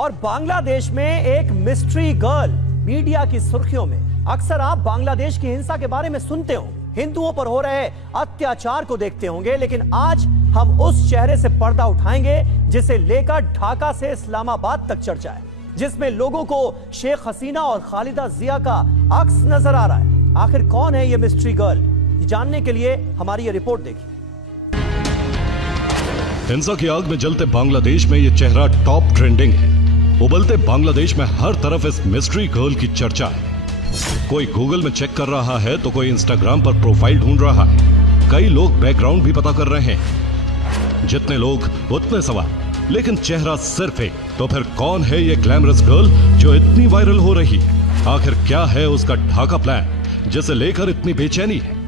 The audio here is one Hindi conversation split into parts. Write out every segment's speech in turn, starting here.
और बांग्लादेश में एक मिस्ट्री गर्ल मीडिया की सुर्खियों में। अक्सर आप बांग्लादेश की हिंसा के बारे में सुनते हो, हिंदुओं पर हो रहे अत्याचार को देखते होंगे, लेकिन आज हम उस चेहरे से पर्दा उठाएंगे जिसे लेकर ढाका से इस्लामाबाद तक चर्चा है, जिसमें लोगों को शेख हसीना और खालिदा जिया का अक्स नजर आ रहा है। आखिर कौन है ये मिस्ट्री गर्ल, जानने के लिए हमारी ये रिपोर्ट देखिए। हिंसा की आग में जलते बांग्लादेश में ये चेहरा टॉप ट्रेंडिंग है। उबलते बांग्लादेश में हर तरफ इस मिस्ट्री गर्ल की चर्चा है। कोई गूगल में चेक कर रहा है तो कोई इंस्टाग्राम पर प्रोफाइल ढूंढ रहा है। कई लोग बैकग्राउंड भी पता कर रहे हैं। जितने लोग उतने सवाल, लेकिन चेहरा सिर्फ एक। तो फिर कौन है ये ग्लैमरस गर्ल जो इतनी वायरल हो रही है? आखिर क्या है उसका ढाका प्लान जिसे लेकर इतनी बेचैनी है?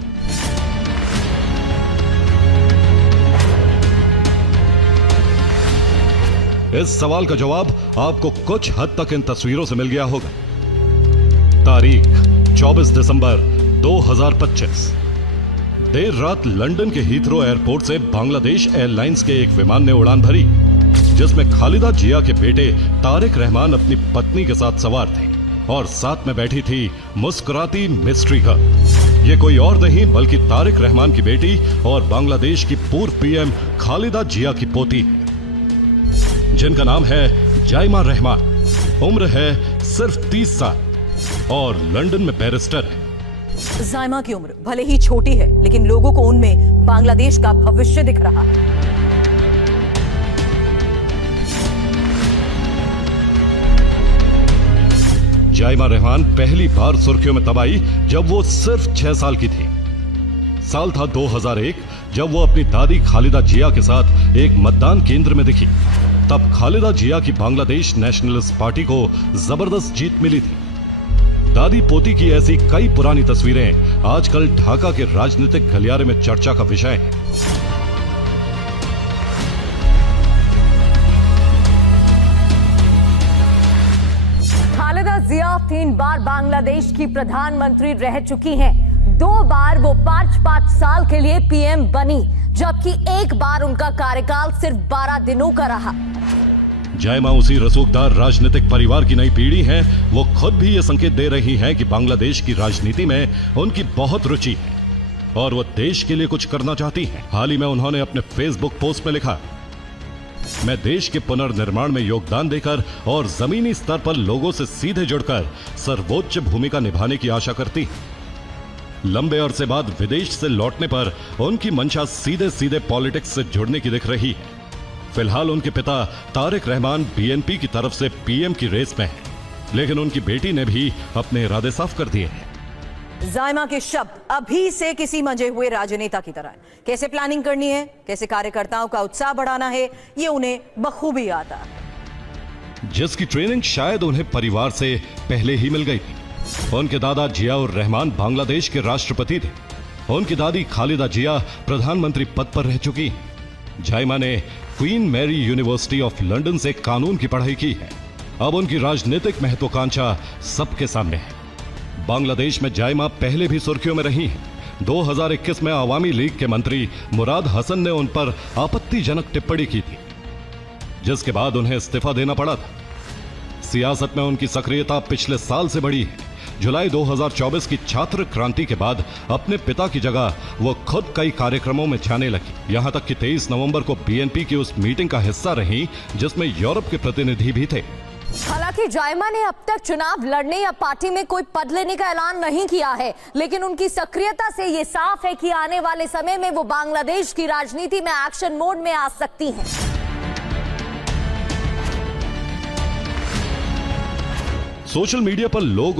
इस सवाल का जवाब आपको कुछ हद तक इन तस्वीरों से मिल गया होगा। तारीख 24 दिसंबर 2025। देर रात लंदन के हीथ्रो एयरपोर्ट से बांग्लादेश एयरलाइंस के एक विमान ने उड़ान भरी, जिसमें खालिदा जिया के बेटे तारिक रहमान अपनी पत्नी के साथ सवार थे और साथ में बैठी थी मुस्कुराती मिस्ट्री गर्ल। ये कोई और नहीं बल्कि तारिक रहमान की बेटी और बांग्लादेश की पूर्व पीएम खालिदा जिया की पोती है, जिनका नाम है जायमा रहमान। उम्र है सिर्फ 30 साल और लंदन में बैरिस्टर है। जायमा की उम्र भले ही छोटी है, लेकिन लोगों को उनमें बांग्लादेश का भविष्य दिख रहा है। जायमा रहमान पहली बार सुर्खियों में तब आई जब वो सिर्फ 6 साल की थी। साल था 2001 जब वो अपनी दादी खालिदा जिया के साथ एक मतदान केंद्र में दिखी। तब खालिदा जिया की बांग्लादेश नेशनलिस्ट पार्टी को जबरदस्त जीत मिली थी। दादी पोती की ऐसी कई पुरानी तस्वीरें आजकल ढाका के राजनीतिक गलियारे में चर्चा का विषय है। खालिदा जिया 3 बार बांग्लादेश की प्रधानमंत्री रह चुकी हैं। 2 बार वो 5-5 साल के लिए पीएम बनी, जबकि एक बार उनका कार्यकाल सिर्फ 12 दिनों का रहा। जायमा उसी रसूखदार राजनीतिक परिवार की नई पीढ़ी हैं। वो खुद भी ये संकेत दे रही हैं कि बांग्लादेश की राजनीति में उनकी बहुत रुचि है और वो देश के लिए कुछ करना चाहती हैं। हाल ही में उन्होंने अपने फेसबुक पोस्ट में लिखा, मैं देश के पुनर्निर्माण में योगदान देकर और जमीनी स्तर पर लोगों से सीधे जुड़कर सर्वोच्च भूमिका निभाने की आशा करती हूं। लंबे अरसे बाद विदेश से लौटने पर उनकी मंशा सीधे सीधे पॉलिटिक्स से जुड़ने की दिख रही है। फिलहाल उनके पिता तारिक रहमान बीएनपी की तरफ से पीएम की रेस में हैं, लेकिन उनकी बेटी ने भी अपने इरादे साफ कर दिए हैं। जायमा के शब्द अभी से किसी मंजे हुए राजनेता की तरह। कैसे प्लानिंग करनी है, कैसे कार्यकर्ताओं का उत्साह बढ़ाना है, ये उन्हें बखूबी आता है। जिसकी ट्रेनिंग शायद उन्हें परिवार से पहले ही मिल गई थी। उनके दादा जियाउर रहमान बांग्लादेश के राष्ट्रपति थे। उनकी दादी खालिदा जिया प्रधानमंत्री पद पर रह चुकी हैं। जायमा ने Queen Mary University of London से कानून की पढ़ाई की है। अब उनकी राजनीतिक महत्वाकांक्षा सबके सामने है। बांग्लादेश में जायमा पहले भी सुर्खियों में रही हैं। 2021 में अवामी लीग के मंत्री मुराद हसन ने उन पर आपत्तिजनक टिप्पणी की थी, जिसके बाद उन्हें इस्तीफा देना पड़ा था। सियासत में उनकी सक्रियता पिछले साल से बढ़ी है। जुलाई 2024 की छात्र क्रांति के बाद अपने पिता की जगह वो खुद कई कार्यक्रमों में जाने लगी। यहां तक कि 23 नवंबर को बीएनपी की उस मीटिंग का हिस्सा रही जिसमें यूरोप के प्रतिनिधि भी थे। हालांकि जायमा ने अब तक चुनाव लड़ने या पार्टी में कोई पद लेने का ऐलान नहीं किया है, लेकिन उनकी सक्रियता से ये साफ है कि आने वाले समय में वो बांग्लादेश की राजनीति में एक्शन मोड में आ सकती हैं। सोशल मीडिया पर लोग